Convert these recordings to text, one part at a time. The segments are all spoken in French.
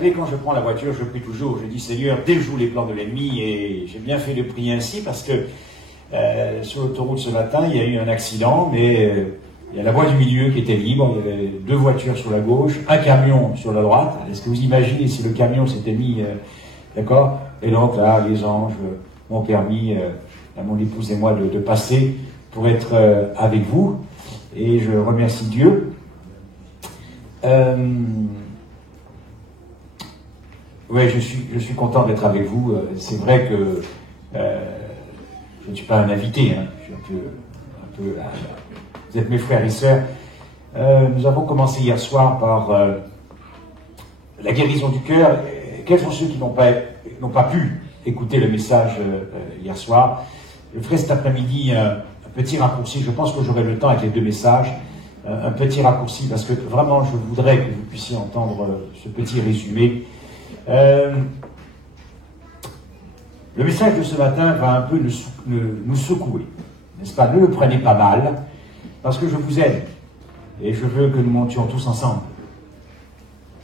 savez, quand je prends la voiture, je prie toujours, je dis Seigneur, déjoue les plans de l'ennemi, et j'ai bien fait de prier ainsi parce que sur l'autoroute ce matin, il y a eu un accident, mais il y a la voie du milieu qui était libre, il y avait 2 voitures sur la gauche, un camion sur la droite. Est-ce que vous imaginez si le camion s'était mis, d'accord? Et donc là, les anges m'ont permis, à mon épouse et moi, de passer pour être avec vous, et je remercie Dieu. Oui, je suis content d'être avec vous. C'est vrai que je ne suis pas un invité, hein. Je suis un peu vous êtes mes frères et sœurs. Nous avons commencé hier soir par la guérison du cœur. Quels sont ceux qui n'ont pas pu écouter le message hier soir? Je ferai cet après-midi un petit raccourci. Je pense que j'aurai le temps avec les 2 messages. Un petit raccourci parce que vraiment je voudrais que vous puissiez entendre ce petit résumé. Le message de ce matin va un peu nous secouer, n'est-ce pas? Ne le prenez pas mal, parce que je vous aime et je veux que nous montions tous ensemble.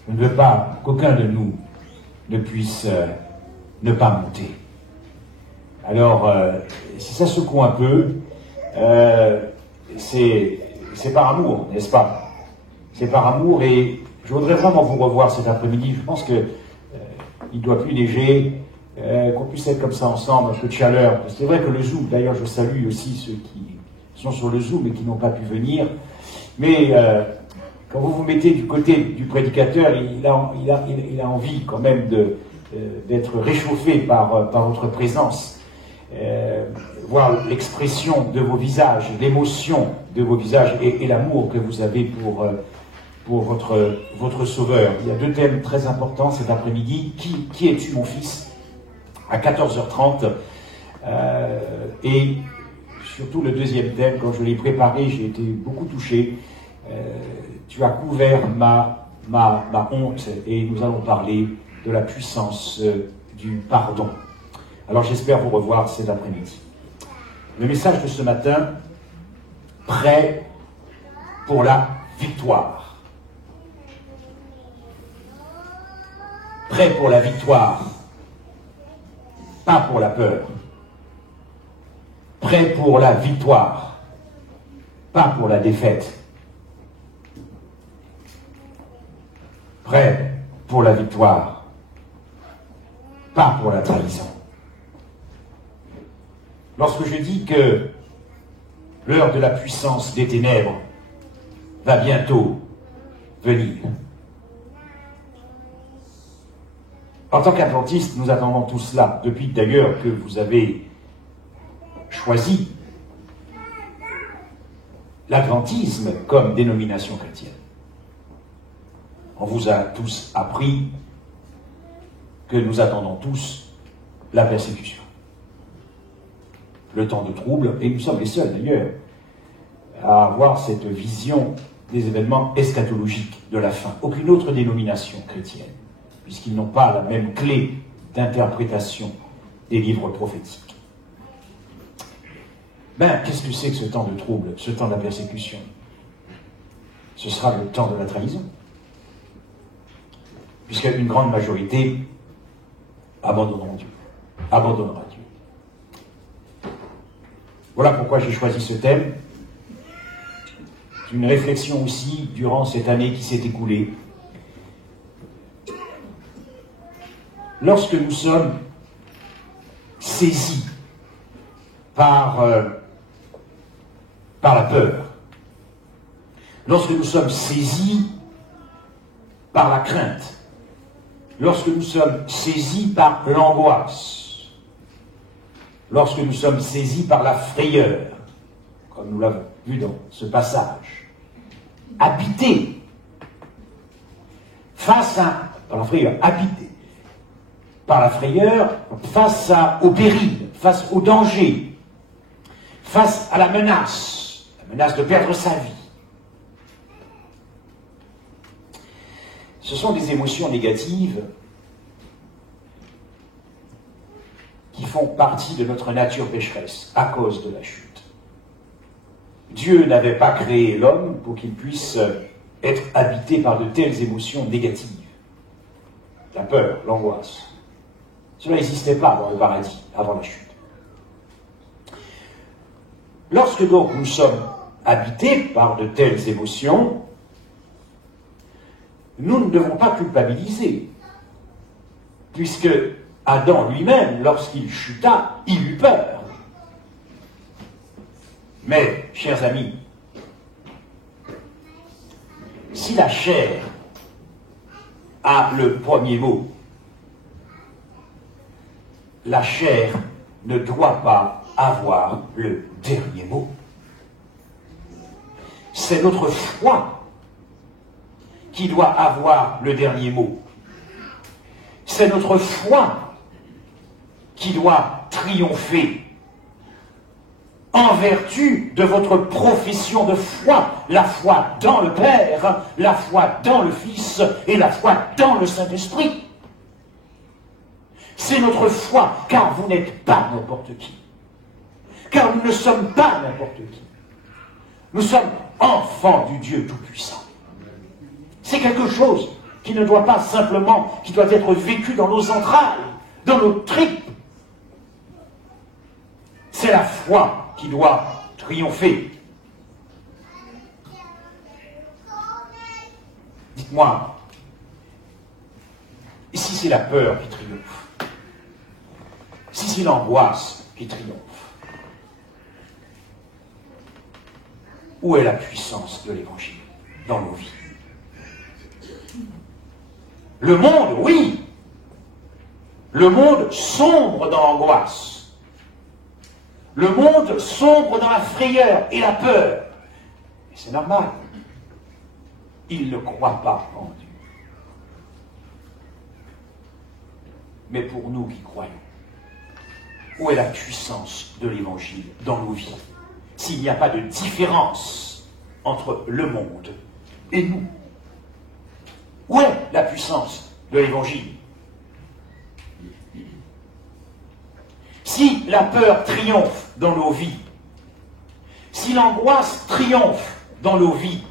Je ne veux pas qu'aucun de nous ne puisse ne pas monter. Alors, si ça secoue un peu, c'est par amour, n'est-ce pas? C'est par amour, et je voudrais vraiment vous revoir cet après-midi. Je pense que il ne doit plus neiger, qu'on puisse être comme ça ensemble, un peu de chaleur. C'est vrai que le Zoom, d'ailleurs je salue aussi ceux qui sont sur le Zoom et qui n'ont pas pu venir, mais quand vous vous mettez du côté du prédicateur, il a envie quand même d'être réchauffé par votre présence, voir l'expression de vos visages, l'émotion de vos visages et l'amour que vous avez pour votre sauveur. Il y a 2 thèmes très importants cet après-midi. Qui es-tu, mon fils? À 14h30. Et surtout le 2e thème, quand je l'ai préparé, j'ai été beaucoup touché. Tu as couvert ma honte, et nous allons parler de la puissance du pardon. Alors j'espère vous revoir cet après-midi. Le message de ce matin, prêt pour la victoire. Prêt pour la victoire, pas pour la peur. Prêt pour la victoire, pas pour la défaite. Prêt pour la victoire, pas pour la trahison. Lorsque je dis que l'heure de la puissance des ténèbres va bientôt venir, en tant qu'adventistes, nous attendons tout cela, depuis d'ailleurs que vous avez choisi l'adventisme comme dénomination chrétienne. On vous a tous appris que nous attendons tous la persécution, le temps de trouble, et nous sommes les seuls d'ailleurs à avoir cette vision des événements eschatologiques de la fin. Aucune autre dénomination chrétienne, puisqu'ils n'ont pas la même clé d'interprétation des livres prophétiques. Ben, qu'est-ce que c'est que ce temps de trouble, ce temps de la persécution? Ce sera le temps de la trahison, puisqu'une grande majorité abandonnera Dieu. Voilà pourquoi j'ai choisi ce thème. C'est une réflexion aussi durant cette année qui s'est écoulée. Lorsque nous sommes saisis par la peur, lorsque nous sommes saisis par la crainte, lorsque nous sommes saisis par l'angoisse, lorsque nous sommes saisis par la frayeur, comme nous l'avons vu dans ce passage, habiter face à, par la frayeur, habiter par la frayeur, face au péril, face au danger, face à la menace de perdre sa vie. Ce sont des émotions négatives qui font partie de notre nature pécheresse à cause de la chute. Dieu n'avait pas créé l'homme pour qu'il puisse être habité par de telles émotions négatives. la peur, l'angoisse. Cela n'existait pas dans le paradis avant la chute. Lorsque donc nous sommes habités par de telles émotions, nous ne devons pas culpabiliser, puisque Adam lui-même, lorsqu'il chuta, il eut peur. Mais, chers amis, si la chair a le premier mot, la chair ne doit pas avoir le dernier mot. C'est notre foi qui doit avoir le dernier mot. C'est notre foi qui doit triompher en vertu de votre profession de foi, la foi dans le Père, la foi dans le Fils et la foi dans le Saint-Esprit. C'est notre foi, car vous n'êtes pas n'importe qui. Car nous ne sommes pas n'importe qui. Nous sommes enfants du Dieu Tout-Puissant. C'est quelque chose qui ne doit pas simplement, qui doit être vécu dans nos entrailles, dans nos tripes. C'est la foi qui doit triompher. Dites-moi, et si c'est la peur qui triomphe? Si c'est l'angoisse qui triomphe? Où est la puissance de l'Évangile dans nos vies? Le monde, oui. Le monde sombre dans l'angoisse. Le monde sombre dans la frayeur et la peur. Et c'est normal. Il ne croit pas en Dieu. Mais pour nous qui croyons, où est la puissance de l'Évangile dans nos vies? S'il n'y a pas de différence entre le monde et nous, où est la puissance de l'Évangile? Si la peur triomphe dans nos vies, si l'angoisse triomphe dans nos vies,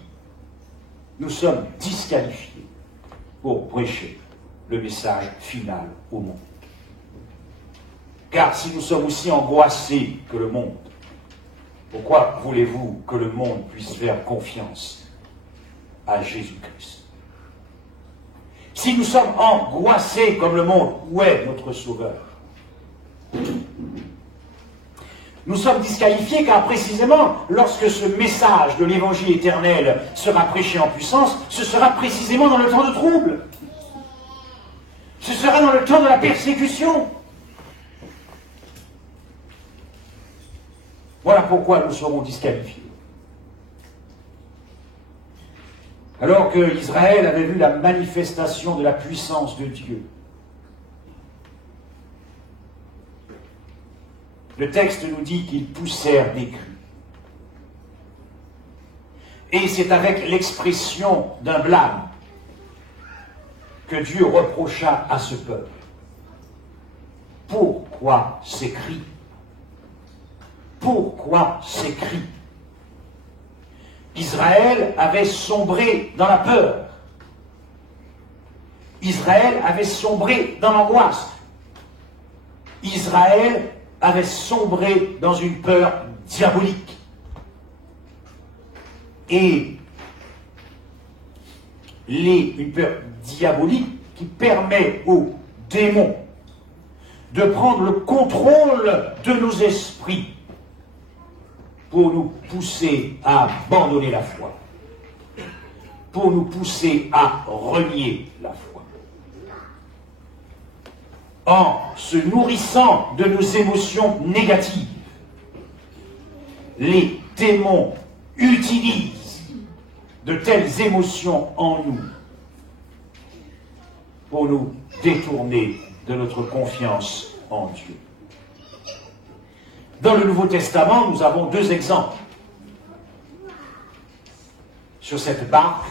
nous sommes disqualifiés pour prêcher le message final au monde. Car si nous sommes aussi angoissés que le monde, pourquoi voulez-vous que le monde puisse faire confiance à Jésus-Christ? Si nous sommes angoissés comme le monde, où est notre Sauveur? Nous sommes disqualifiés car précisément, lorsque ce message de l'évangile éternel sera prêché en puissance, ce sera précisément dans le temps de trouble. Ce sera dans le temps de la persécution. Voilà pourquoi nous serons disqualifiés. Alors que Israël avait vu la manifestation de la puissance de Dieu, le texte nous dit qu'ils poussèrent des cris. Et c'est avec l'expression d'un blâme que Dieu reprocha à ce peuple. Pourquoi ces cris? Pourquoi ces cris? Israël avait sombré dans la peur. Israël avait sombré dans l'angoisse. Israël avait sombré dans une peur diabolique. Et une peur diabolique qui permet aux démons de prendre le contrôle de nos esprits pour nous pousser à abandonner la foi, pour nous pousser à renier la foi. En se nourrissant de nos émotions négatives, les démons utilisent de telles émotions en nous pour nous détourner de notre confiance en Dieu. Dans le Nouveau Testament, nous avons deux exemples. Sur cette barque,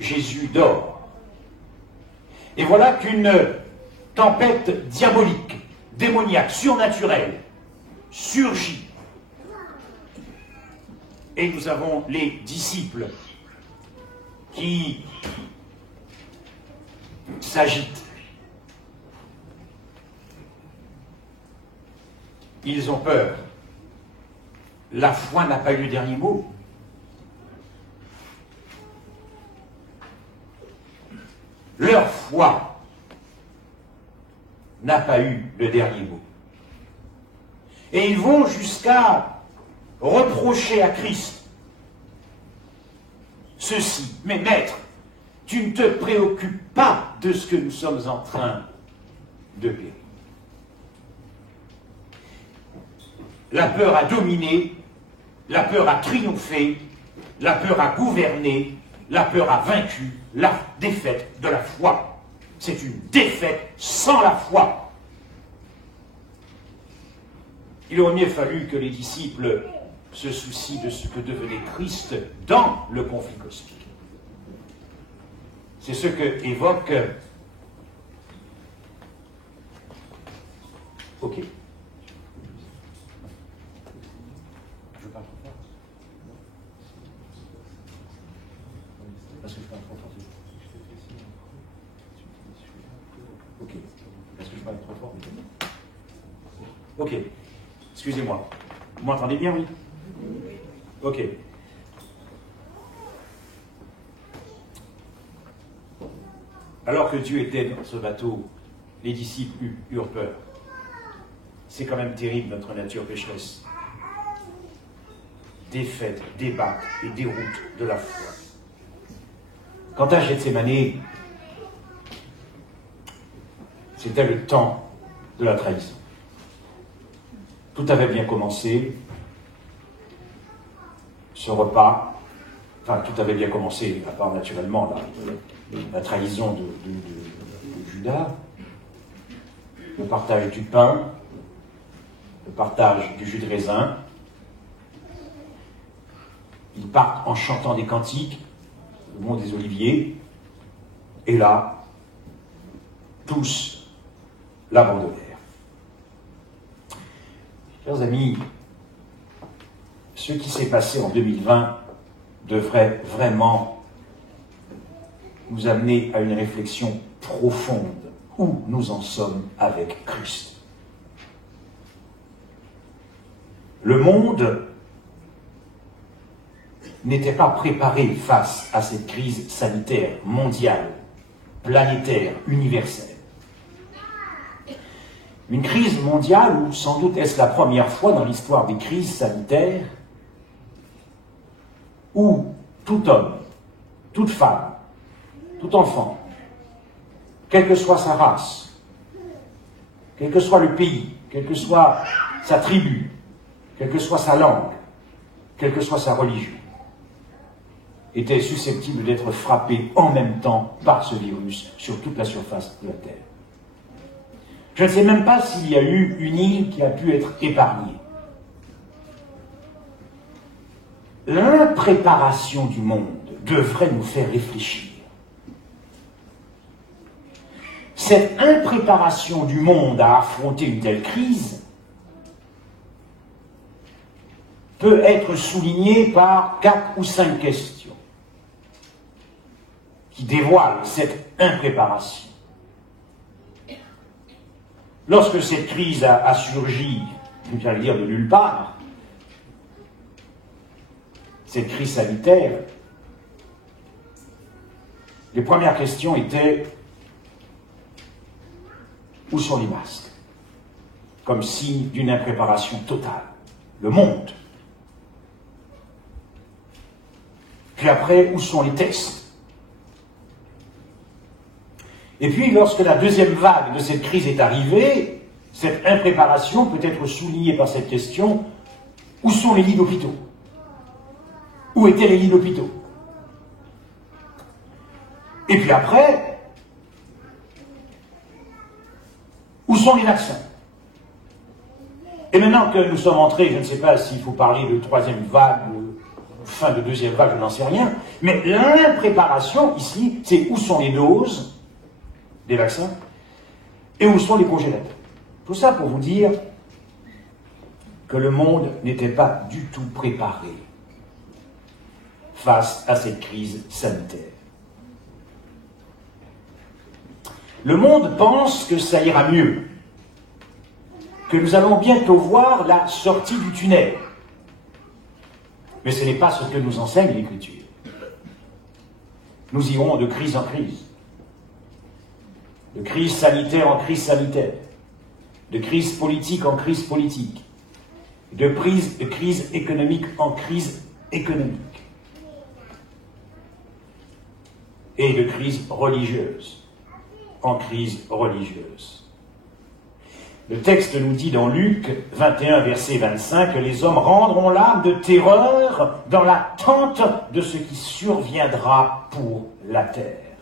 Jésus dort. Et voilà qu'une tempête diabolique, démoniaque, surnaturelle, surgit. Et nous avons les disciples qui s'agitent. Ils ont peur. La foi n'a pas eu le dernier mot. Leur foi n'a pas eu le dernier mot. Et ils vont jusqu'à reprocher à Christ ceci. Mais maître, tu ne te préoccupes pas de ce que nous sommes en train de périr. La peur a dominé, la peur a triomphé, la peur a gouverné, la peur a vaincu, la défaite de la foi. C'est une défaite sans la foi. Il aurait mieux fallu que les disciples se soucient de ce que devenait Christ dans le conflit cosmique. C'est ce que évoque... Ok. Je parle trop fort. Parce que je parle trop fort. Ok. Parce que je parle trop fort. Ok. Excusez-moi. Vous m'entendez bien, oui? Ok. Alors que Dieu était dans ce bateau, les disciples eurent peur. C'est quand même terrible, notre nature pécheresse. Défaite, débat et déroute de la foi. Quant à Gethsémane, c'était le temps de la trahison. Tout avait bien commencé. Ce repas, enfin tout avait bien commencé, à part naturellement la trahison de Judas, le partage du pain, le partage du jus de raisin. Ils partent en chantant des cantiques, le mont des Oliviers, et là, tous l'abandonnèrent. Chers amis, ce qui s'est passé en 2020 devrait vraiment nous amener à une réflexion profonde. Où nous en sommes avec Christ? Le monde n'était pas préparé face à cette crise sanitaire mondiale, planétaire, universelle. Une crise mondiale où, sans doute, est-ce la première fois dans l'histoire des crises sanitaires où tout homme, toute femme, tout enfant, quelle que soit sa race, quel que soit le pays, quelle que soit sa tribu, quelle que soit sa langue, quelle que soit sa religion, était susceptible d'être frappé en même temps par ce virus sur toute la surface de la Terre. Je ne sais même pas s'il y a eu une île qui a pu être épargnée. L'impréparation du monde devrait nous faire réfléchir. Cette impréparation du monde à affronter une telle crise peut être soulignée par 4 ou 5 questions qui dévoilent cette impréparation. Lorsque cette crise a surgi, j'allais dire de nulle part, cette crise sanitaire, les premières questions étaient: où sont les masques? Comme signe d'une impréparation totale. Le monde. Puis après, où sont les tests? Et puis, lorsque la deuxième vague de cette crise est arrivée, cette impréparation peut être soulignée par cette question: où sont les lits d'hôpitaux? Où étaient les lits d'hôpitaux? Et puis après, où sont les vaccins? Et maintenant que nous sommes entrés, je ne sais pas s'il faut parler de troisième vague, fin de deuxième vague, je n'en sais rien, mais l'impréparation ici, c'est où sont les doses des vaccins et où sont les congélateurs. Tout ça pour vous dire que le monde n'était pas du tout préparé face à cette crise sanitaire. Le monde pense que ça ira mieux, que nous allons bientôt voir la sortie du tunnel. Mais ce n'est pas ce que nous enseigne l'Écriture. Nous irons de crise en crise, de crise sanitaire en crise sanitaire, de crise politique en crise politique, de crise économique en crise économique, et de crise religieuse en crise religieuse. Le texte nous dit dans Luc 21, verset 25, que les hommes rendront l'âme de terreur dans l'attente de ce qui surviendra pour la terre.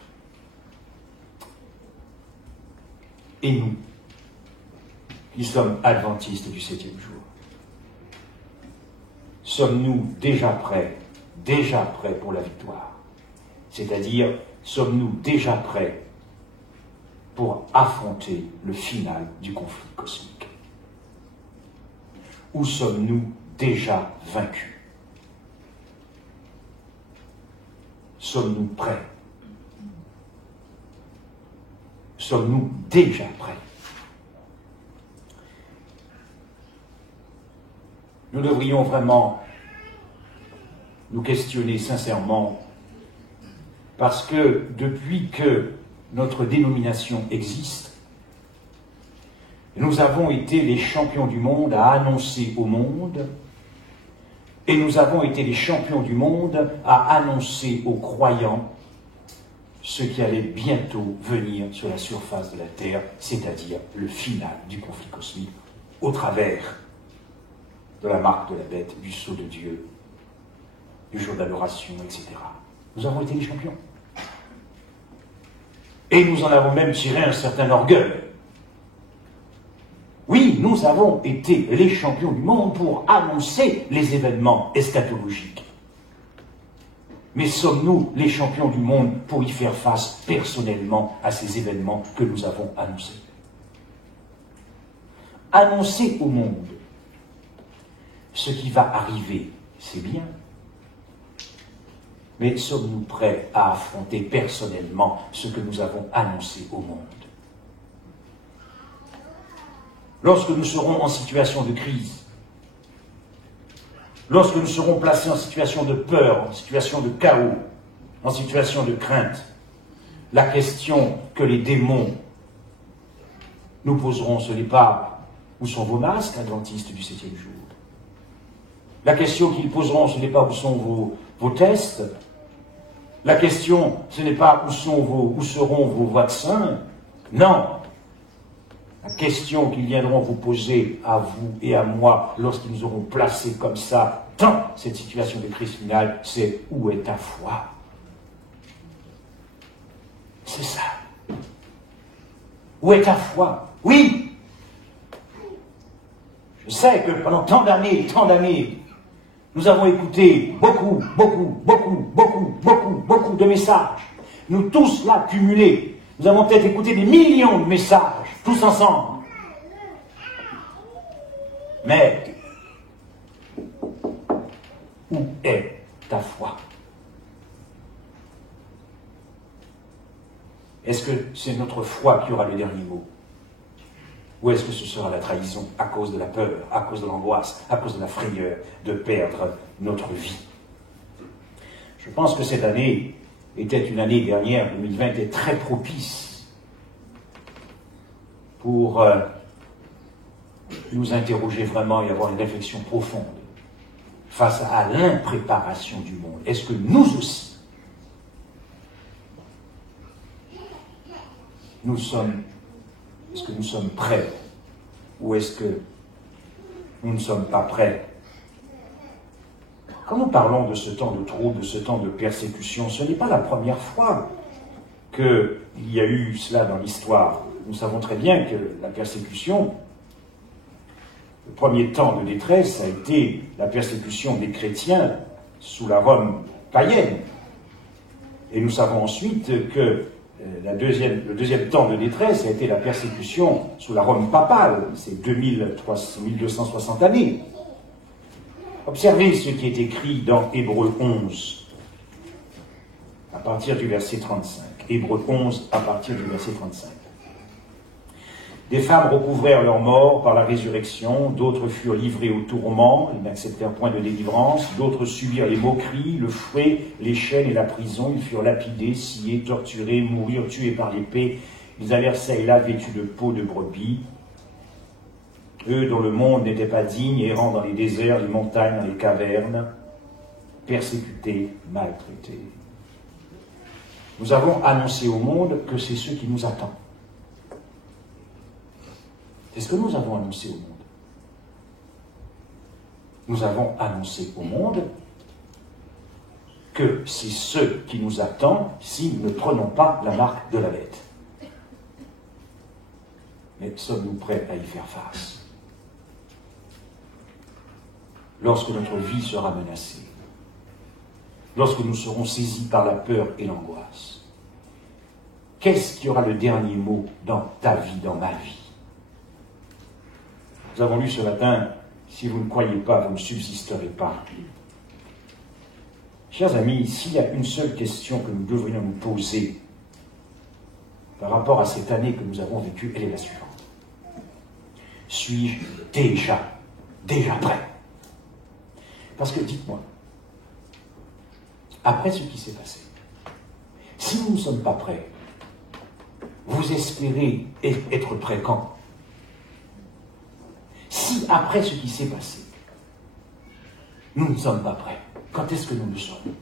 Et nous, qui sommes adventistes du 7e jour, sommes-nous déjà prêts pour la victoire? C'est-à-dire, sommes-nous déjà prêts pour affronter le final du conflit cosmique? Ou sommes-nous déjà vaincus? Sommes-nous prêts? Sommes-nous déjà prêts? Nous devrions vraiment nous questionner sincèrement, parce que depuis que notre dénomination existe, nous avons été les champions du monde à annoncer au monde, et nous avons été les champions du monde à annoncer aux croyants ce qui allait bientôt venir sur la surface de la terre, c'est-à-dire le final du conflit cosmique, au travers de la marque de la bête, du sceau de Dieu, du jour d'adoration, etc. Nous avons été les champions. Et nous en avons même tiré un certain orgueil. Oui, nous avons été les champions du monde pour annoncer les événements eschatologiques. Mais sommes-nous les champions du monde pour y faire face personnellement à ces événements que nous avons annoncés? Annoncer au monde ce qui va arriver, c'est bien. Mais sommes-nous prêts à affronter personnellement ce que nous avons annoncé au monde? Lorsque nous serons en situation de crise, lorsque nous serons placés en situation de peur, en situation de chaos, en situation de crainte, la question que les démons nous poseront, ce n'est pas « Où sont vos masques, adventistes du 7e jour ?» La question qu'ils poseront, ce n'est pas « Où sont vos tests ?» La question, ce n'est pas « Où seront vos vaccins ?» Non. La question qu'ils viendront vous poser à vous et à moi lorsqu'ils nous auront placés comme ça dans cette situation de crise finale, c'est « Où est ta foi ?» C'est ça. Où est ta foi? Oui. Je sais que pendant tant d'années, nous avons écouté beaucoup de messages. Nous tous là cumulés, nous avons peut-être écouté des millions de messages, tous ensemble. Mais, où est ta foi? Est-ce que c'est notre foi qui aura le dernier mot? Ou est-ce que ce sera la trahison à cause de la peur, à cause de l'angoisse, à cause de la frayeur de perdre notre vie? Je pense que cette année était une année dernière, 2020, était très propice pour nous interroger vraiment et avoir une réflexion profonde face à l'impréparation du monde. Est-ce que nous aussi, est-ce que nous sommes prêts ou est-ce que nous ne sommes pas prêts? Quand nous parlons de ce temps de trouble, de ce temps de persécution, ce n'est pas la première fois qu'il y a eu cela dans l'histoire. Nous savons très bien que la persécution, le premier temps de détresse a été la persécution des chrétiens sous la Rome païenne. Et nous savons ensuite que le deuxième temps de détresse a été la persécution sous la Rome papale, c'est 1260 années. Observez ce qui est écrit dans Hébreux 11, à partir du verset 35. Hébreux 11, à partir du verset 35. Des femmes recouvrèrent leur mort par la résurrection, d'autres furent livrés au tourment, ils n'acceptèrent point de délivrance, d'autres subirent les moqueries, le fouet, les chaînes et la prison, ils furent lapidés, sciés, torturés, mourirent, tués par l'épée, ils allèrent çà et là vêtus de peaux de brebis. Eux dont le monde n'était pas digne, errant dans les déserts, les montagnes, dans les cavernes, persécutés, maltraités. Nous avons annoncé au monde que c'est ce qui nous attend. C'est ce que nous avons annoncé au monde. Nous avons annoncé au monde que c'est ce qui nous attend si nous ne prenons pas la marque de la bête. Mais sommes-nous prêts à y faire face? Lorsque notre vie sera menacée, lorsque nous serons saisis par la peur et l'angoisse, qu'est-ce qui aura le dernier mot dans ta vie, dans ma vie? Nous avons lu ce matin, si vous ne croyez pas, vous ne subsisterez pas. Chers amis, s'il y a une seule question que nous devrions nous poser par rapport à cette année que nous avons vécue, elle est la suivante. Suis-je déjà prêt? Parce que dites-moi, après ce qui s'est passé, si nous ne sommes pas prêts, vous espérez être prêts quand? Si, après ce qui s'est passé, nous ne sommes pas prêts, quand est-ce que nous le sommes?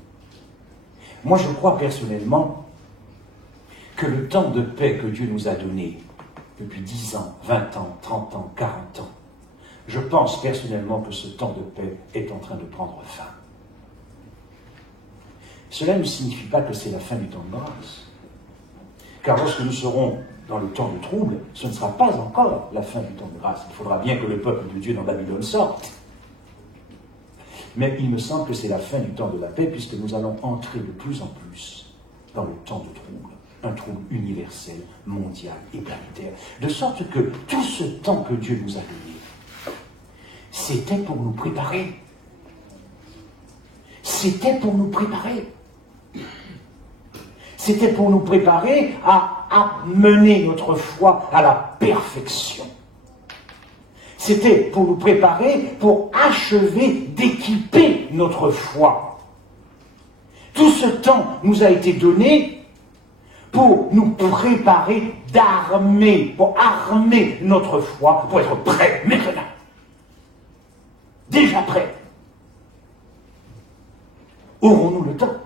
Moi, je crois personnellement que le temps de paix que Dieu nous a donné depuis 10 ans, 20 ans, 30 ans, 40 ans, je pense personnellement que ce temps de paix est en train de prendre fin. Cela ne signifie pas que c'est la fin du temps de grâce. Car lorsque nous serons dans le temps de trouble, ce ne sera pas encore la fin du temps de grâce. Il faudra bien que le peuple de Dieu dans Babylone sorte. Mais il me semble que c'est la fin du temps de la paix, puisque nous allons entrer de plus en plus dans le temps de trouble. Un trouble universel, mondial et planétaire. De sorte que tout ce temps que Dieu nous a donné, c'était pour nous préparer. C'était pour nous préparer. C'était pour nous préparer à mener notre foi à la perfection. C'était pour nous préparer, pour achever d'équiper notre foi. Tout ce temps nous a été donné pour nous préparer pour armer notre foi, pour être prêts maintenant. Déjà prêts. Aurons-nous le temps?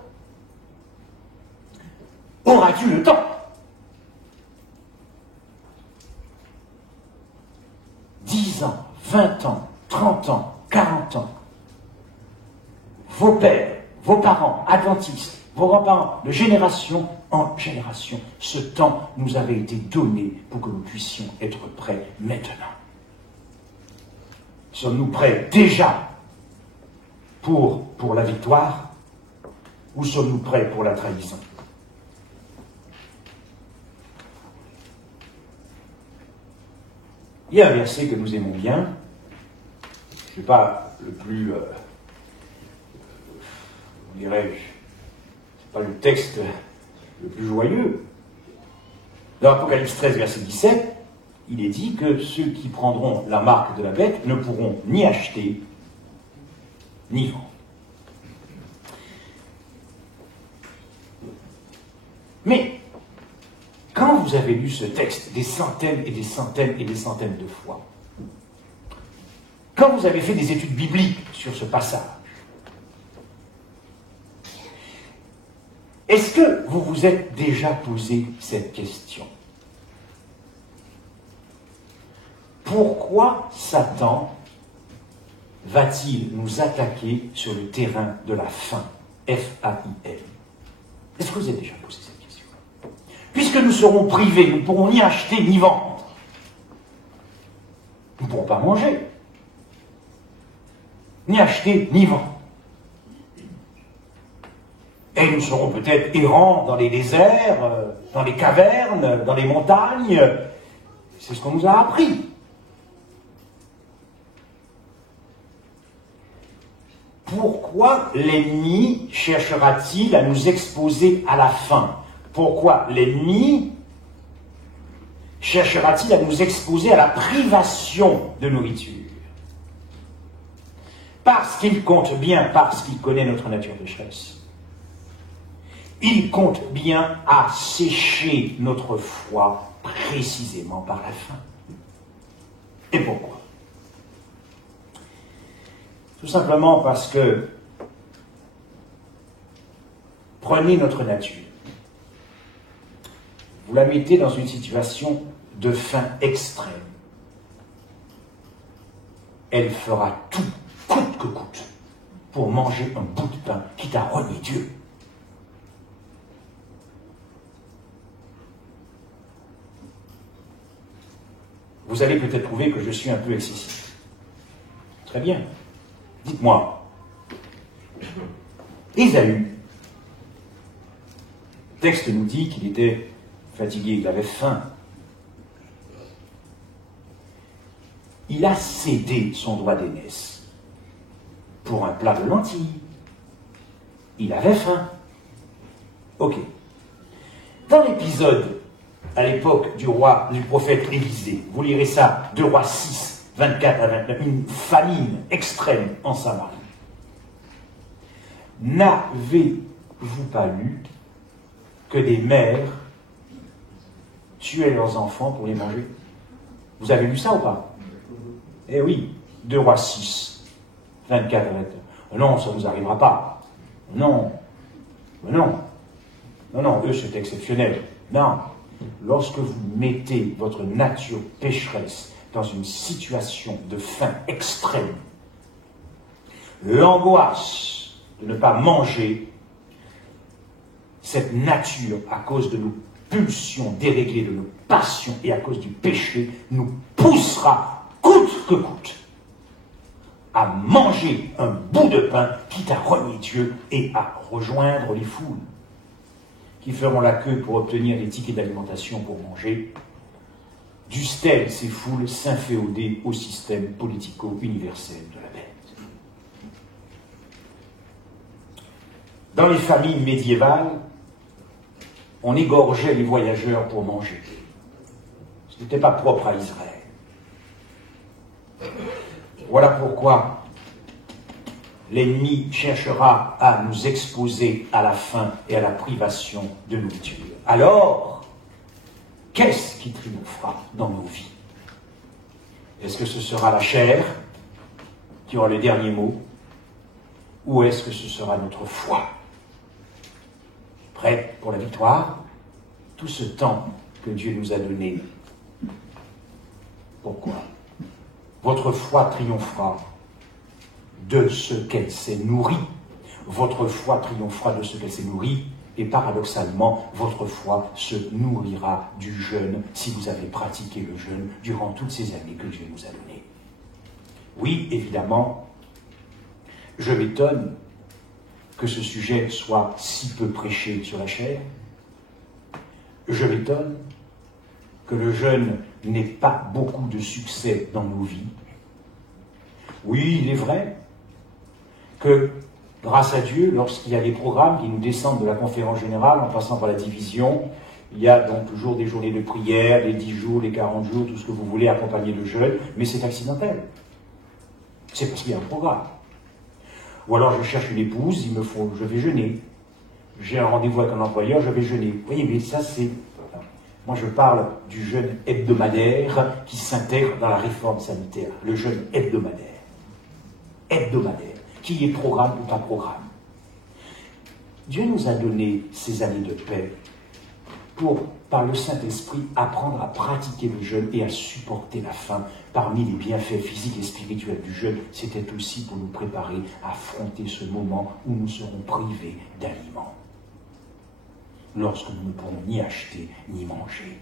Auras-tu le temps? 10 ans, 20 ans, 30 ans, 40 ans. Vos pères, vos parents, adventistes, vos grands-parents, de génération en génération, ce temps nous avait été donné pour que nous puissions être prêts maintenant. Sommes-nous prêts déjà pour la victoire, ou sommes-nous prêts pour la trahison? Il y a un verset que nous aimons bien, ce n'est pas le plus, dirais-je, c'est pas le texte le plus joyeux. Dans Apocalypse 13, verset 17, il est dit que ceux qui prendront la marque de la bête ne pourront ni acheter, ni vendre. Mais, quand vous avez lu ce texte des centaines et des centaines et des centaines de fois, quand vous avez fait des études bibliques sur ce passage, est-ce que vous vous êtes déjà posé cette question? Pourquoi Satan va-t-il nous attaquer sur le terrain de la faim? F-A-I-N. Est-ce que vous avez déjà posé cette question? Puisque nous serons privés, nous ne pourrons ni acheter ni vendre. Nous ne pourrons pas manger. Ni acheter ni vendre. Et nous serons peut-être errants dans les déserts, dans les cavernes, dans les montagnes. C'est ce qu'on nous a appris. Pourquoi l'ennemi cherchera-t-il à nous exposer à la faim? Pourquoi l'ennemi cherchera-t-il à nous exposer à la privation de nourriture? Parce qu'il compte bien, parce qu'il connaît notre nature pécheresse. Il compte bien à sécher notre foi précisément par la faim. Et pourquoi? Tout simplement parce que prenez notre nature, vous la mettez dans une situation de faim extrême. Elle fera tout, coûte que coûte, pour manger un bout de pain, quitte à renier Dieu. Vous allez peut-être trouver que je suis un peu excessif. Très bien. Dites-moi. Ésaü, le texte nous dit qu'il était fatigué, il avait faim. Il a cédé son droit d'aînesse pour un plat de lentilles. Il avait faim. Ok. Dans l'épisode, à l'époque du prophète Élisée, vous lirez ça, 2 Rois 6, 24 à 29, une famine extrême en Samarie. N'avez-vous pas lu que des mères tuaient leurs enfants pour les manger? Vous avez lu ça ou pas? Eh oui, 2 Rois 6, 24 à 29. Non, ça ne vous arrivera pas. Non. Non. Non, non, eux, c'est exceptionnel. Non. Lorsque vous mettez votre nature pécheresse dans une situation de faim extrême, l'angoisse de ne pas manger, cette nature, à cause de nos pulsions déréglées, de nos passions et à cause du péché, nous poussera, coûte que coûte, à manger un bout de pain, quitte à renier Dieu et à rejoindre les foules qui feront la queue pour obtenir des tickets d'alimentation pour manger, dussent-elles ces foules s'inféoder au système politico-universel de la bête. Dans les familles médiévales, on égorgeait les voyageurs pour manger. Ce n'était pas propre à Israël. Voilà pourquoi l'ennemi cherchera à nous exposer à la faim et à la privation de nourriture. Alors, qu'est-ce qui triomphera dans nos vies? Est-ce que ce sera la chair qui aura le dernier mot? Ou est-ce que ce sera notre foi? Prêt pour la victoire? Tout ce temps que Dieu nous a donné. Pourquoi? Votre foi triomphera de ce qu'elle s'est nourrie. Votre foi triomphera de ce qu'elle s'est nourrie, et paradoxalement, votre foi se nourrira du jeûne, si vous avez pratiqué le jeûne durant toutes ces années que Dieu nous a données. Oui, évidemment, je m'étonne que ce sujet soit si peu prêché sur la chair. Je m'étonne que le jeûne n'ait pas beaucoup de succès dans nos vies. Oui, il est vrai que, grâce à Dieu, lorsqu'il y a des programmes qui nous descendent de la conférence générale, en passant par la division, il y a donc toujours des journées de prière, les 10 jours, les 40 jours, tout ce que vous voulez accompagner de jeûne, mais c'est accidentel. C'est parce qu'il y a un programme. Ou alors je cherche une épouse, je vais jeûner. J'ai un rendez-vous avec un employeur, je vais jeûner. Vous voyez, mais ça c'est... Moi je parle du jeûne hebdomadaire qui s'intègre dans la réforme sanitaire. Le jeûne hebdomadaire. Hebdomadaire. Qui est programme ou pas programme. Dieu nous a donné ces années de paix pour, par le Saint-Esprit, apprendre à pratiquer le jeûne et à supporter la faim. Parmi les bienfaits physiques et spirituels du jeûne, c'était aussi pour nous préparer à affronter ce moment où nous serons privés d'aliments. Lorsque nous ne pourrons ni acheter ni manger.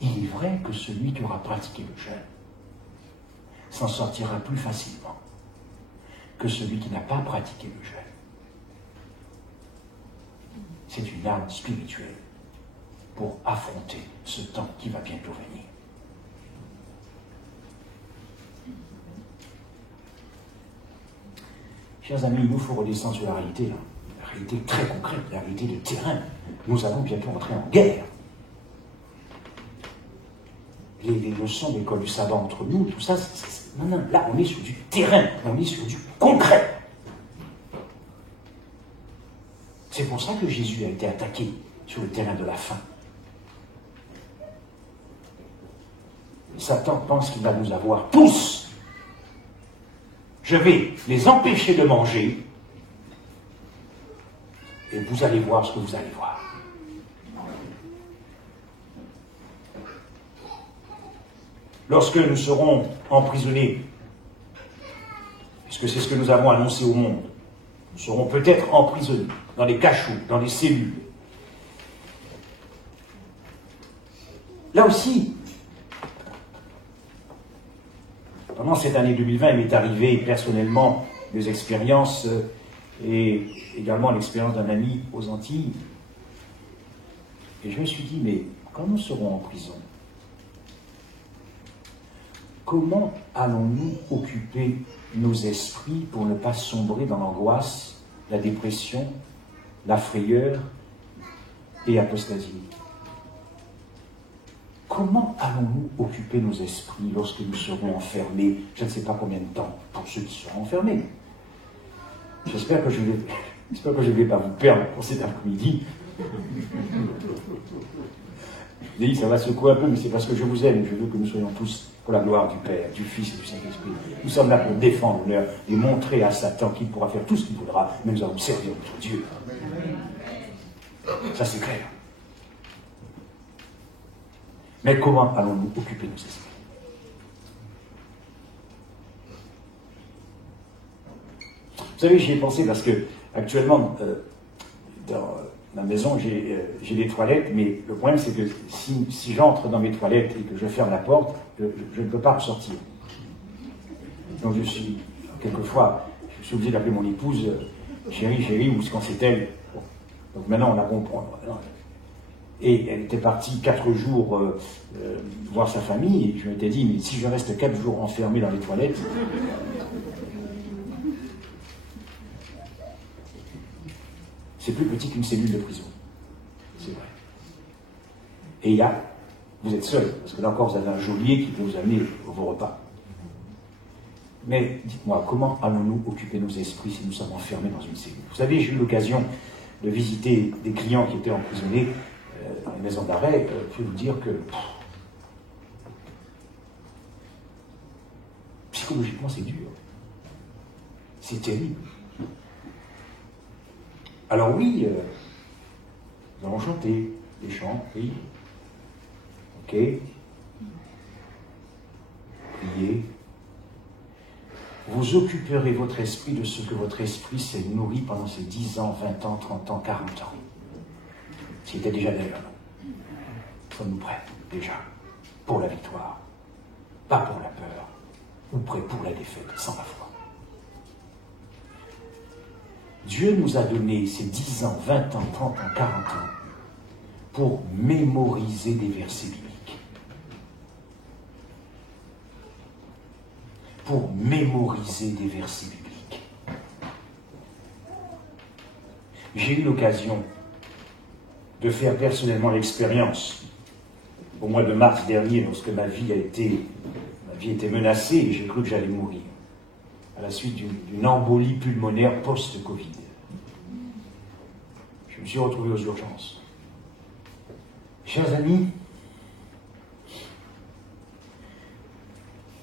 Il est vrai que celui qui aura pratiqué le jeûne s'en sortira plus facilement que celui qui n'a pas pratiqué le jeûne. C'est une arme spirituelle pour affronter ce temps qui va bientôt venir. Chers amis, il nous faut redescendre sur la réalité, là. La réalité très concrète, la réalité de terrain. Nous allons bientôt entrer en guerre. les leçons d'école du sabbat entre nous, tout ça, non, non, là on est sur du terrain, on est sur du concret. C'est pour ça que Jésus a été attaqué sur le terrain de la faim. Satan pense qu'il va nous avoir tous. Je vais les empêcher de manger et vous allez voir ce que vous allez voir. Lorsque nous serons emprisonnés, puisque c'est ce que nous avons annoncé au monde, nous serons peut-être emprisonnés dans les cachots, dans les cellules. Là aussi, pendant cette année 2020, il m'est arrivé personnellement des expériences et également l'expérience d'un ami aux Antilles. Et je me suis dit, mais quand nous serons en prison, comment allons-nous occuper nos esprits pour ne pas sombrer dans l'angoisse, la dépression, la frayeur et l'apostasie? Comment allons-nous occuper nos esprits lorsque nous serons enfermés, je ne sais pas combien de temps, pour ceux qui seront enfermés? J'espère que je ne vais pas vous perdre pour cet après-midi. Je dis, ça va secouer un peu, mais c'est parce que je vous aime et je veux que nous soyons tous pour la gloire du Père, du Fils et du Saint-Esprit. Nous sommes là pour défendre l'honneur et montrer à Satan qu'il pourra faire tout ce qu'il voudra, mais nous allons servir notre Dieu. Ça c'est clair. Mais comment allons-nous occuper nos esprits? Vous savez, j'y ai pensé parce que actuellement, dans la maison, j'ai des toilettes, mais le problème c'est que si j'entre dans mes toilettes et que je ferme la porte, je ne peux pas ressortir. Donc quelquefois, je suis obligé d'appeler mon épouse, chérie, ou quand c'est elle. Bon. Donc maintenant on la comprend. Et elle était partie 4 jours voir sa famille, et je m'étais dit, mais si je reste 4 jours enfermé dans les toilettes, c'est plus petit qu'une cellule de prison. C'est vrai. Et vous êtes seul, parce que là encore, vous avez un geôlier qui peut vous amener vos repas. Mais dites-moi, comment allons-nous occuper nos esprits si nous sommes enfermés dans une cellule? Vous savez, j'ai eu l'occasion de visiter des clients qui étaient emprisonnés dans les maisons d'arrêt. Je peux vous dire que psychologiquement, c'est dur. C'est terrible. Alors oui, nous allons chanter des chants, oui. Ok. Priez. Vous occuperez votre esprit de ce que votre esprit s'est nourri pendant ces 10 ans, 20 ans, 30 ans, 40 ans. C'était déjà d'ailleurs. Sommes-nous prêts, déjà, pour la victoire? Pas pour la peur, ou prêts pour la défaite, sans la foi. Dieu nous a donné ces 10 ans, 20 ans, 30 ans, 40 ans pour mémoriser des versets bibliques. Pour mémoriser des versets bibliques. J'ai eu l'occasion de faire personnellement l'expérience au mois de mars dernier, lorsque ma vie était menacée et j'ai cru que j'allais mourir, à la suite d'une embolie pulmonaire post-Covid. Je me suis retrouvé aux urgences. Chers amis,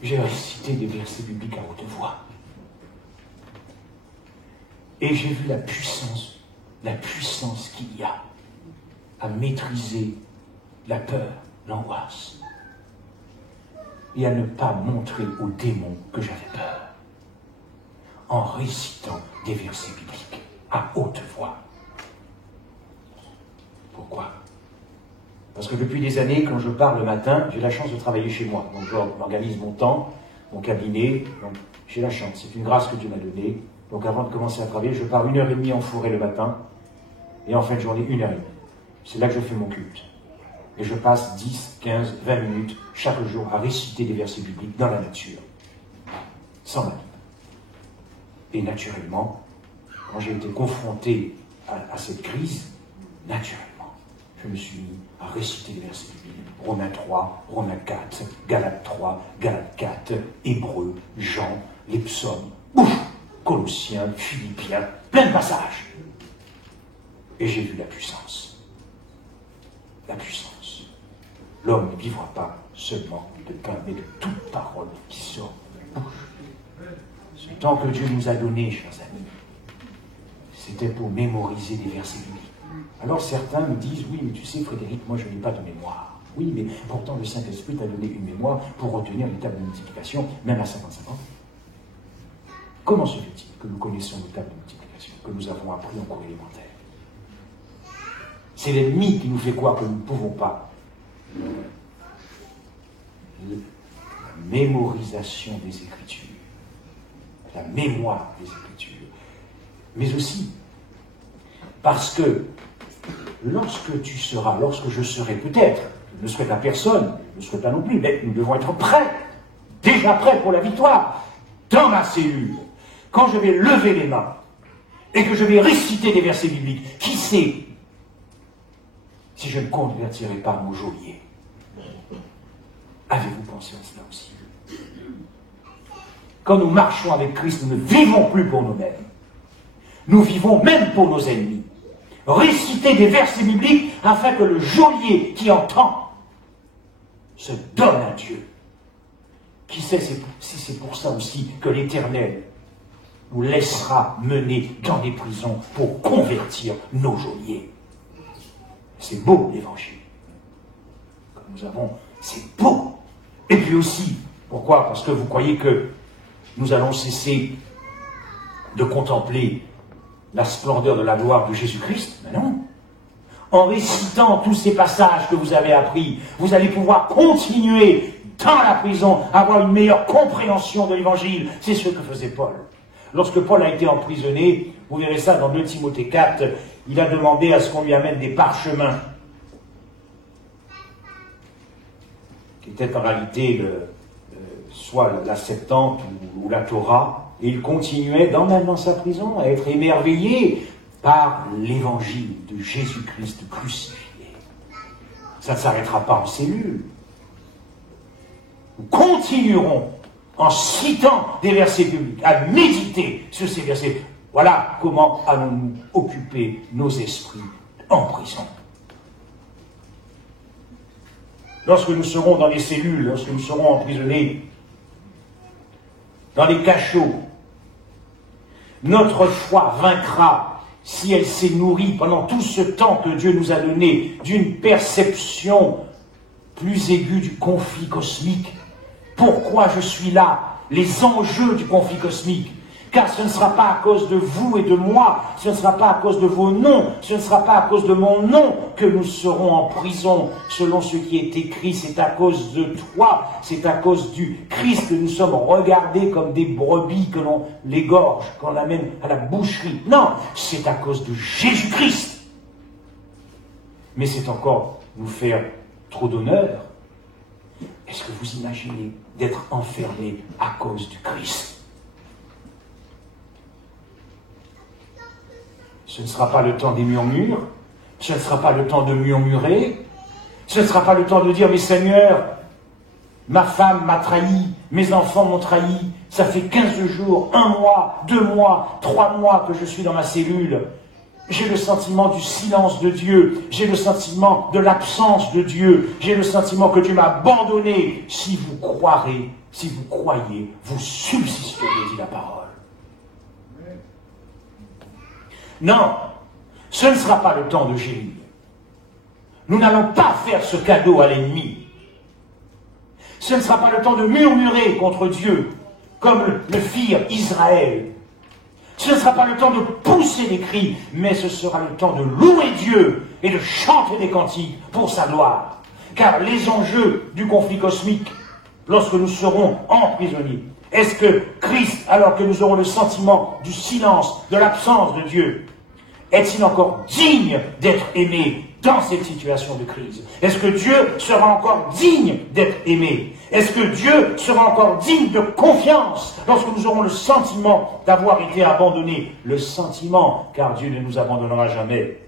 j'ai récité des versets bibliques à haute voix. Et j'ai vu la puissance qu'il y a à maîtriser la peur, l'angoisse, et à ne pas montrer aux démons que j'avais peur, en récitant des versets bibliques à haute voix. Pourquoi? Parce que depuis des années, quand je pars le matin, j'ai la chance de travailler chez moi. Donc j'organise mon temps, mon cabinet, donc j'ai la chance, c'est une grâce que Dieu m'a donnée. Donc avant de commencer à travailler, je pars 1h30 en forêt le matin, et en fin de journée, 1h30. C'est là que je fais mon culte. Et je passe 10, 15, 20 minutes chaque jour à réciter des versets bibliques dans la nature, sans ma vie. Et naturellement, quand j'ai été confronté à cette crise, naturellement, je me suis mis à réciter les versets bibliques. Romains 3, Romains 4, Galates 3, Galates 4, Hébreux, Jean, les psaumes, Colossiens, Philippiens, plein de passages. Et j'ai vu la puissance. La puissance. L'homme ne vivra pas seulement de pain, mais de toute parole qui sort de la bouche. Ce temps que Dieu nous a donné, chers amis, c'était pour mémoriser des versets bibliques. Alors certains me disent, oui, mais tu sais, Frédéric, moi je n'ai pas de mémoire. Oui, mais pourtant le Saint-Esprit t'a donné une mémoire pour retenir les tables de multiplication, même à 55 ans. Comment se fait-il que nous connaissons les tables de multiplication, que nous avons appris en cours élémentaire? C'est l'ennemi qui nous fait croire que nous ne pouvons pas. La mémorisation des Écritures, la mémoire des Écritures, mais aussi parce que lorsque je serai peut-être, je ne souhaite à personne, je ne souhaite pas non plus, mais nous devons être prêts, déjà prêts pour la victoire, dans ma cellule, quand je vais lever les mains et que je vais réciter des versets bibliques, qui sait si je ne convertirai pas mon geôlier? Avez-vous pensé à cela aussi? Quand nous marchons avec Christ, nous ne vivons plus pour nous-mêmes. Nous vivons même pour nos ennemis. Réciter des versets bibliques afin que le geôlier qui entend se donne à Dieu. Qui sait si c'est pour ça aussi que l'Éternel nous laissera mener dans des prisons pour convertir nos geôliers. C'est beau l'Évangile. Comme nous avons, c'est beau. Et puis aussi, pourquoi? Parce que vous croyez que nous allons cesser de contempler la splendeur de la gloire de Jésus-Christ? Mais non. En récitant tous ces passages que vous avez appris, vous allez pouvoir continuer dans la prison, à avoir une meilleure compréhension de l'Évangile. C'est ce que faisait Paul. Lorsque Paul a été emprisonné, vous verrez ça dans 2 Timothée 4, il a demandé à ce qu'on lui amène des parchemins, qui étaient en réalité soit la Septante ou la Torah, et il continuait dans sa prison à être émerveillé par l'évangile de Jésus-Christ crucifié. Ça ne s'arrêtera pas en cellule. Nous continuerons en citant des versets bibliques, à méditer sur ces versets. Voilà comment allons-nous occuper nos esprits en prison. Lorsque nous serons dans les cellules, lorsque nous serons emprisonnés, dans les cachots, notre foi vaincra si elle s'est nourrie pendant tout ce temps que Dieu nous a donné d'une perception plus aiguë du conflit cosmique. Pourquoi je suis là? Les enjeux du conflit cosmique. Car ce ne sera pas à cause de vous et de moi, ce ne sera pas à cause de vos noms, ce ne sera pas à cause de mon nom que nous serons en prison. Selon ce qui est écrit, c'est à cause de toi, c'est à cause du Christ que nous sommes regardés comme des brebis que l'on l'égorge, qu'on amène à la boucherie. Non, c'est à cause de Jésus-Christ. Mais c'est encore nous faire trop d'honneur. Est-ce que vous imaginez d'être enfermé à cause du Christ? Ce ne sera pas le temps des murmures, ce ne sera pas le temps de murmurer, ce ne sera pas le temps de dire « Mais Seigneur, ma femme m'a trahi, mes enfants m'ont trahi, ça fait 15 jours, 1 mois, 2 mois, 3 mois que je suis dans ma cellule. J'ai le sentiment du silence de Dieu, j'ai le sentiment de l'absence de Dieu, j'ai le sentiment que Dieu m'a abandonné. Si vous croirez, si vous croyez, vous subsisterez, dit la parole. » Non, ce ne sera pas le temps de gémir. Nous n'allons pas faire ce cadeau à l'ennemi. Ce ne sera pas le temps de murmurer contre Dieu, comme le firent Israël. Ce ne sera pas le temps de pousser des cris, mais ce sera le temps de louer Dieu et de chanter des cantiques pour sa gloire. Car les enjeux du conflit cosmique, lorsque nous serons emprisonnés, est-ce que Christ, alors que nous aurons le sentiment du silence, de l'absence de Dieu, est-il encore digne d'être aimé dans cette situation de crise? Est-ce que Dieu sera encore digne d'être aimé? Est-ce que Dieu sera encore digne de confiance lorsque nous aurons le sentiment d'avoir été abandonnés? Le sentiment, car Dieu ne nous abandonnera jamais.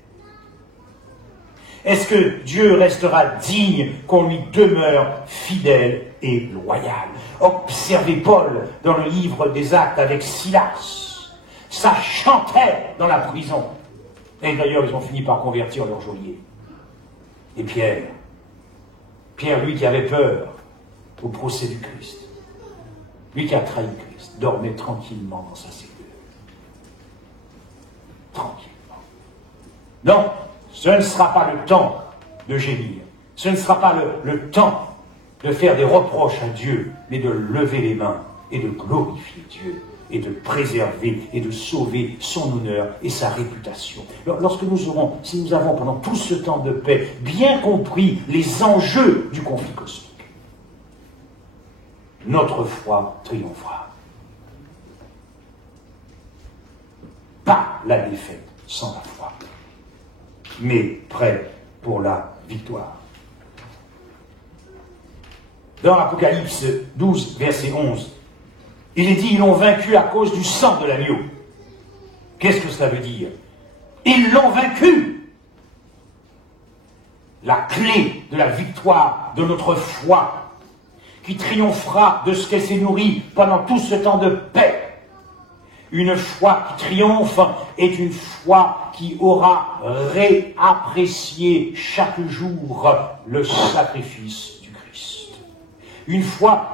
Est-ce que Dieu restera digne qu'on lui demeure fidèle et loyal? Observez Paul dans le livre des Actes avec Silas. Ça chantait dans la prison. Et d'ailleurs, ils ont fini par convertir leur geôlier. Et Pierre, lui qui avait peur au procès du Christ, lui qui a trahi Christ, dormait tranquillement dans sa cellule. Tranquillement. Non, ce ne sera pas le temps de gémir. Ce ne sera pas le temps de faire des reproches à Dieu, mais de lever les mains et de glorifier Dieu et de préserver et de sauver son honneur et sa réputation. Lorsque si nous avons pendant tout ce temps de paix bien compris les enjeux du conflit cosmique, notre foi triomphera. Pas la défaite sans la foi, mais prêt pour la victoire. Dans l'Apocalypse 12, verset 11, il est dit, ils l'ont vaincu à cause du sang de l'agneau. Qu'est-ce que cela veut dire? Ils l'ont vaincu. La clé de la victoire de notre foi, qui triomphera de ce qu'elle s'est nourrie pendant tout ce temps de paix. Une foi qui triomphe est une foi qui aura réapprécié chaque jour le sacrifice du Christ. Une foi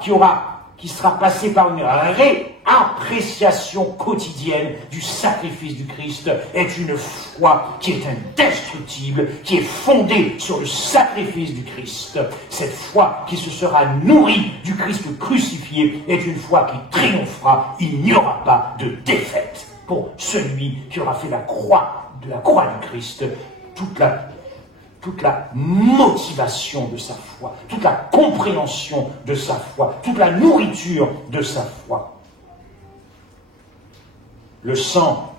qui sera passée par une réappréciation quotidienne du sacrifice du Christ est une foi qui est indestructible, qui est fondée sur le sacrifice du Christ. Cette foi qui se sera nourrie du Christ crucifié est une foi qui triomphera. Il n'y aura pas de défaite pour celui qui aura fait de la croix du Christ toute la motivation de sa foi, toute la compréhension de sa foi, toute la nourriture de sa foi. Le sang,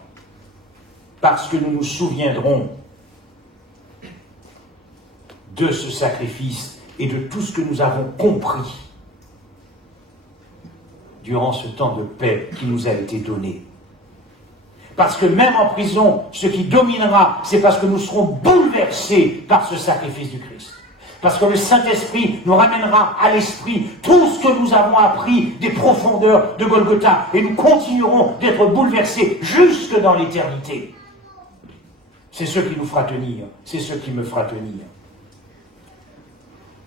parce que nous nous souviendrons de ce sacrifice et de tout ce que nous avons compris durant ce temps de paix qui nous a été donné. Parce que même en prison, ce qui dominera, c'est parce que nous serons bouleversés par ce sacrifice du Christ. Parce que le Saint-Esprit nous ramènera à l'esprit tout ce que nous avons appris des profondeurs de Golgotha. Et nous continuerons d'être bouleversés jusque dans l'éternité. C'est ce qui nous fera tenir. C'est ce qui me fera tenir.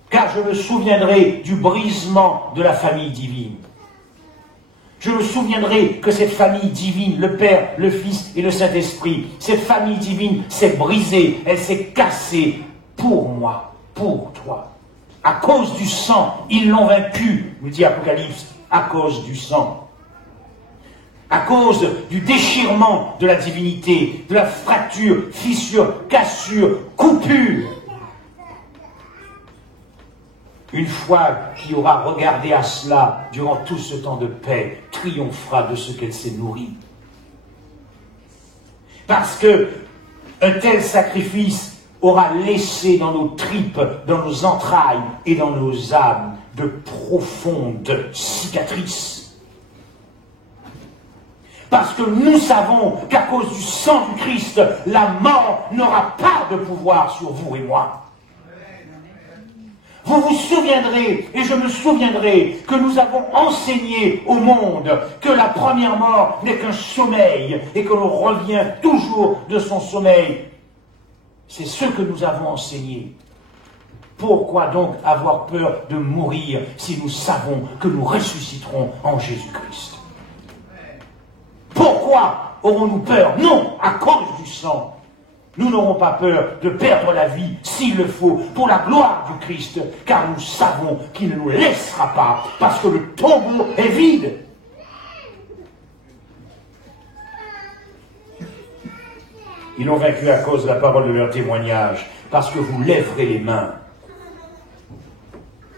Car je me souviendrai du brisement de la famille divine. Je me souviendrai que cette famille divine, le Père, le Fils et le Saint-Esprit, cette famille divine s'est brisée, elle s'est cassée pour moi, pour toi. À cause du sang, ils l'ont vaincu, nous dit Apocalypse, à cause du sang. À cause du déchirement de la divinité, de la fracture, fissure, cassure, coupure. Une foi qui aura regardé à cela durant tout ce temps de paix triomphera de ce qu'elle s'est nourrie. Parce que un tel sacrifice aura laissé dans nos tripes, dans nos entrailles et dans nos âmes de profondes cicatrices. Parce que nous savons qu'à cause du sang du Christ, la mort n'aura pas de pouvoir sur vous et moi. Vous vous souviendrez, et je me souviendrai, que nous avons enseigné au monde que la première mort n'est qu'un sommeil, et que l'on revient toujours de son sommeil. C'est ce que nous avons enseigné. Pourquoi donc avoir peur de mourir si nous savons que nous ressusciterons en Jésus-Christ? Pourquoi aurons-nous peur? Non, à cause du sang. Nous n'aurons pas peur de perdre la vie, s'il le faut, pour la gloire du Christ, car nous savons qu'il ne nous laissera pas, parce que le tombeau est vide. Ils l'ont vaincu à cause de la parole de leur témoignage, parce que vous lèverez les mains,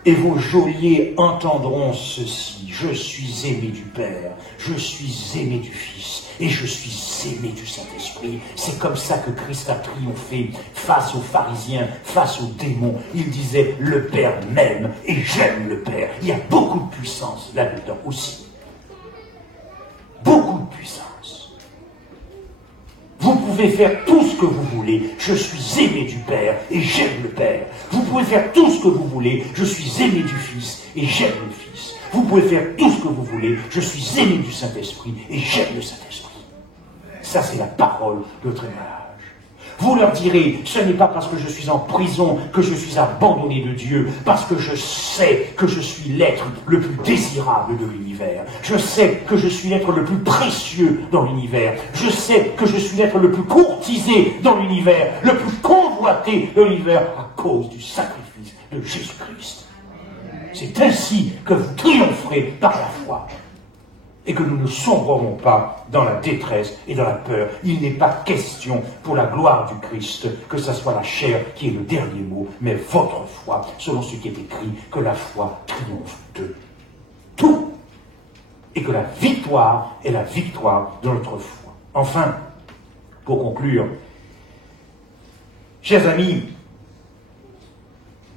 et vos geôliers entendront ceci. Je suis aimé du Père, je suis aimé du Fils, et je suis aimé du Saint-Esprit. C'est comme ça que Christ a triomphé face aux pharisiens, face aux démons. Il disait, le Père m'aime et j'aime le Père. Il y a beaucoup de puissance là-dedans aussi. Beaucoup de puissance. Vous pouvez pouvez faire tout ce que vous voulez, je suis aimé du Père et j'aime le Père. Vous pouvez faire tout ce que vous voulez, je suis aimé du Fils et j'aime le Fils. Vous pouvez faire tout ce que vous voulez, je suis aimé du Saint-Esprit et j'aime le Saint-Esprit. Ça, c'est la parole de témoignage. Vous leur direz, ce n'est pas parce que je suis en prison que je suis abandonné de Dieu, parce que je sais que je suis l'être le plus désirable de l'univers. Je sais que je suis l'être le plus précieux dans l'univers. Je sais que je suis l'être le plus courtisé dans l'univers, le plus convoité de l'univers à cause du sacrifice de Jésus-Christ. C'est ainsi que vous triompherez par la foi. Et que nous ne sombrerons pas dans la détresse et dans la peur. Il n'est pas question pour la gloire du Christ que ce soit la chair qui est le dernier mot, mais votre foi, selon ce qui est écrit, que la foi triomphe de tout. Et que la victoire est la victoire de notre foi. Enfin, pour conclure, chers amis,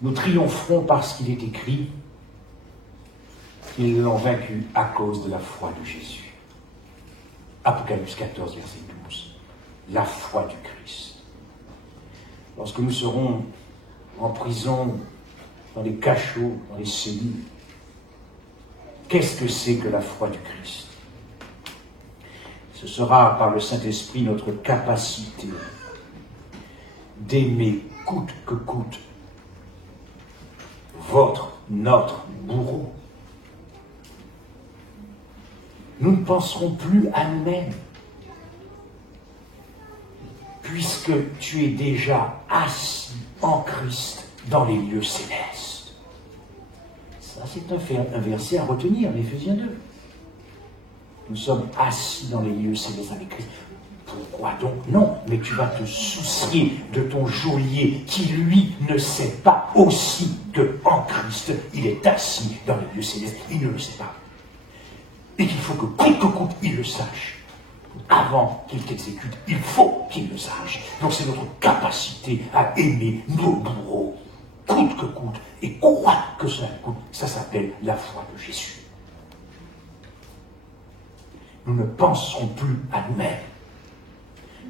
nous triompherons parce qu'il est écrit qu'ils l'ont vaincu à cause de la foi de Jésus. Apocalypse 14, verset 12. La foi du Christ. Lorsque nous serons en prison, dans les cachots, dans les cellules, qu'est-ce que c'est que la foi du Christ? Ce sera par le Saint-Esprit notre capacité d'aimer coûte que coûte notre bourreau. Nous ne penserons plus à nous-mêmes, puisque tu es déjà assis en Christ dans les lieux célestes. Ça, c'est un verset à retenir, l'Éphésiens 2. Nous sommes assis dans les lieux célestes avec Christ. Pourquoi donc? Non, mais tu vas te soucier de ton geôlier qui, lui, ne sait pas aussi qu'en Christ, il est assis dans les lieux célestes. Il ne le sait pas. Et qu'il faut que coûte, il le sache. Avant qu'il t'exécute, il faut qu'il le sache. Donc c'est notre capacité à aimer nos bourreaux, coûte que coûte, et quoi que cela coûte. Ça s'appelle la foi de Jésus. Nous ne penserons plus à nous-mêmes,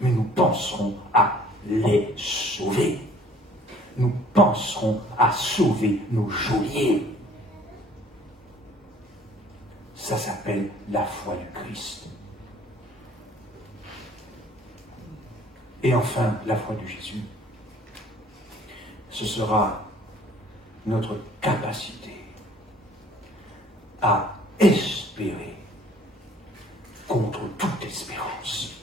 mais nous penserons à les sauver. Nous penserons à sauver nos geôliers. Ça s'appelle la foi du Christ. Et enfin, la foi de Jésus, ce sera notre capacité à espérer contre toute espérance.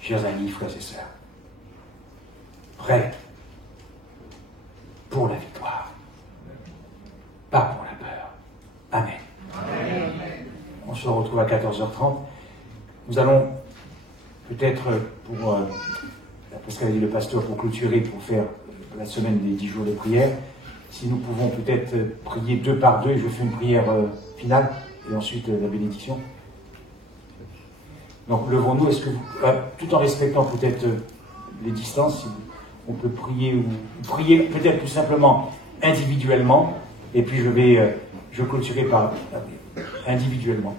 Chers amis, frères et sœurs, prêts pour la victoire, pas pour la peur. Amen. Amen. On se retrouve à 14h30. Nous allons peut-être, d'après ce qu'a dit le pasteur, pour clôturer, pour faire la semaine des 10 jours de prière, si nous pouvons peut-être prier 2 par 2, et je fais une prière finale, et ensuite la bénédiction. Donc levons-nous, est-ce que tout en respectant peut-être les distances, on peut prier, ou prier peut-être tout simplement individuellement, et puis je clôturerai par individuellement.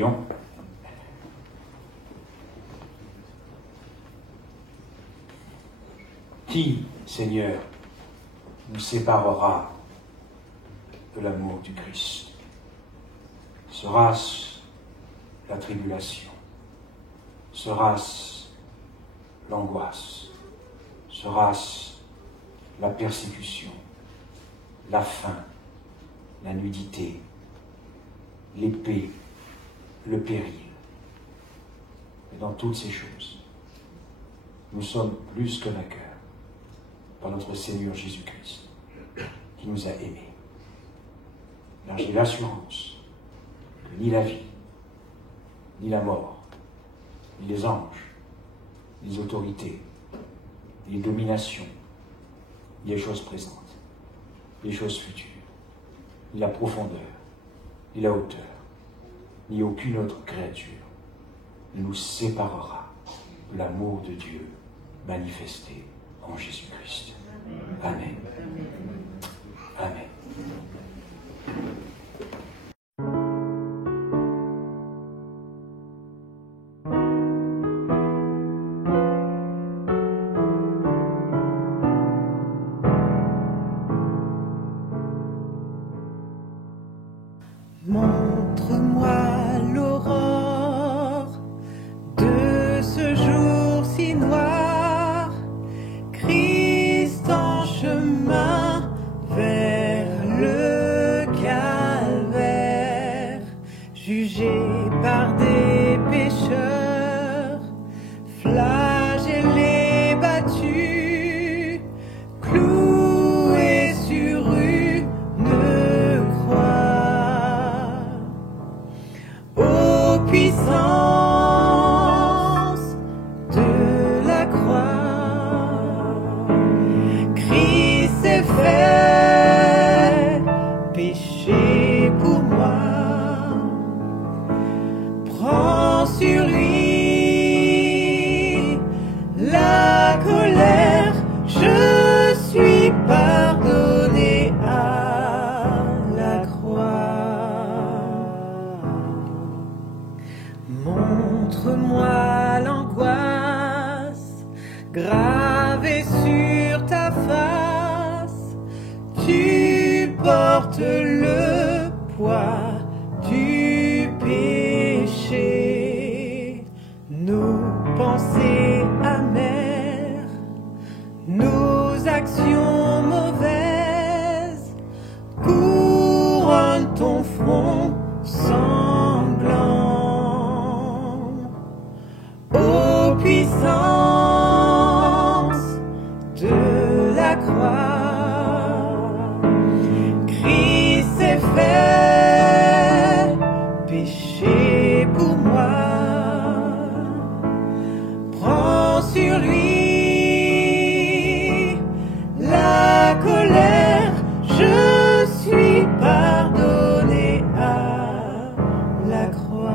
prions. Qui, Seigneur, nous séparera de l'amour du Christ? Sera-ce la tribulation? Sera-ce l'angoisse? Sera-ce la persécution, la faim, la nudité, l'épée, le péril? Et dans toutes ces choses, nous sommes plus que vainqueurs par notre Seigneur Jésus-Christ, qui nous a aimés. Car j'ai l'assurance que ni la vie, ni la mort, ni les anges, ni les autorités, ni les dominations, ni les choses présentes, ni les choses futures, ni la profondeur, ni la hauteur, ni aucune autre créature ne nous séparera de l'amour de Dieu manifesté en Jésus-Christ. Amen. Amen. Montre-moi l'aurore de ce jour si noir, Christ en chemin vers le calvaire, jugé par des pécheurs, flagellé, battu, cloué sur une croix. Ô puissance de la croix, Christ s'est fait péché pour moi. Prends sur lui la colère, je suis pardonné à la croix. Montre-moi l'angoisse gravée sur ta face, tu portes le poids du péché, nos pensées amères, nos actions mauvaises, couronne ton front sanglant. Ô puissance de la croix, Christ s'est fait péché pour moi. Prends sur lui la colère, je suis pardonné à la croix.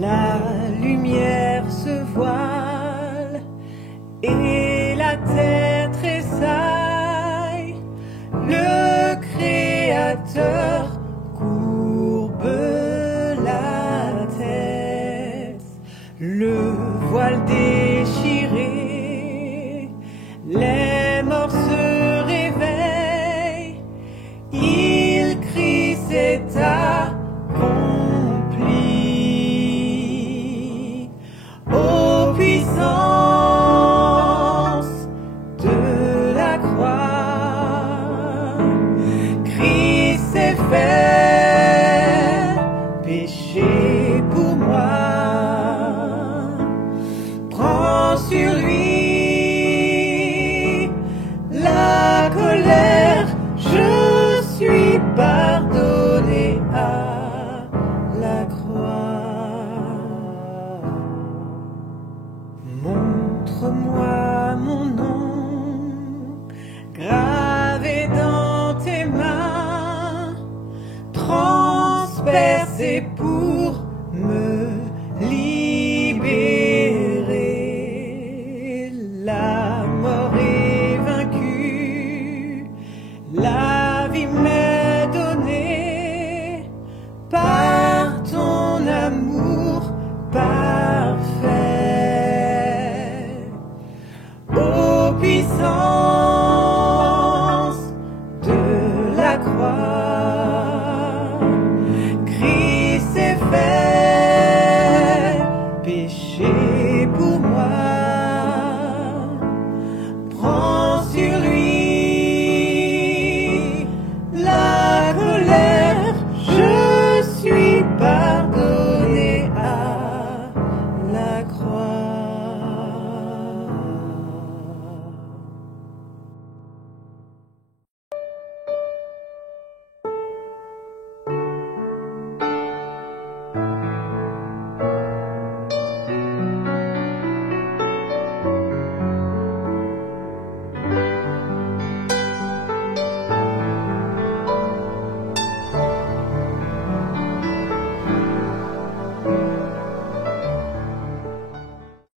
La lumière se voile et la terre tressaille, le Créateur